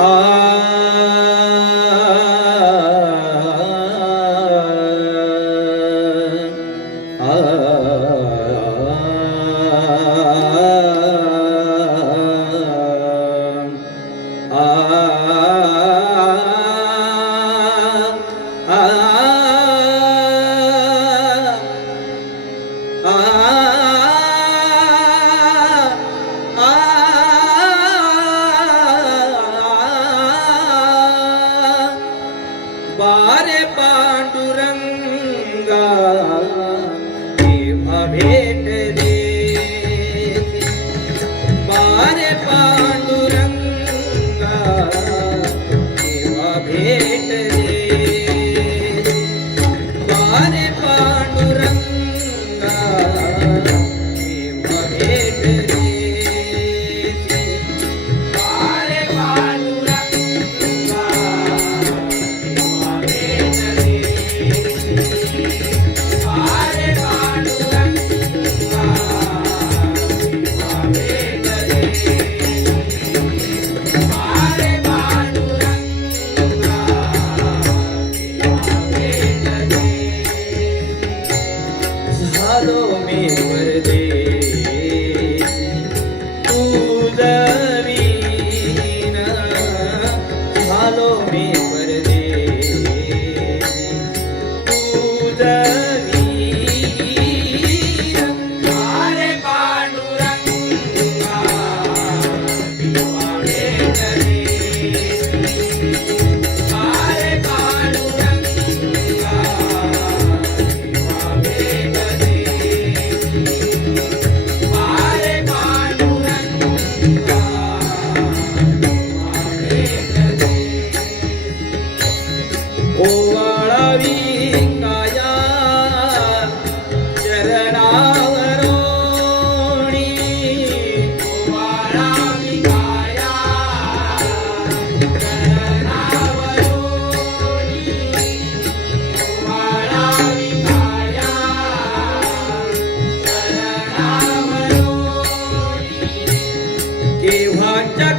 ஆ பாரே பாண்டுர day. देवाच्या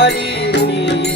हरि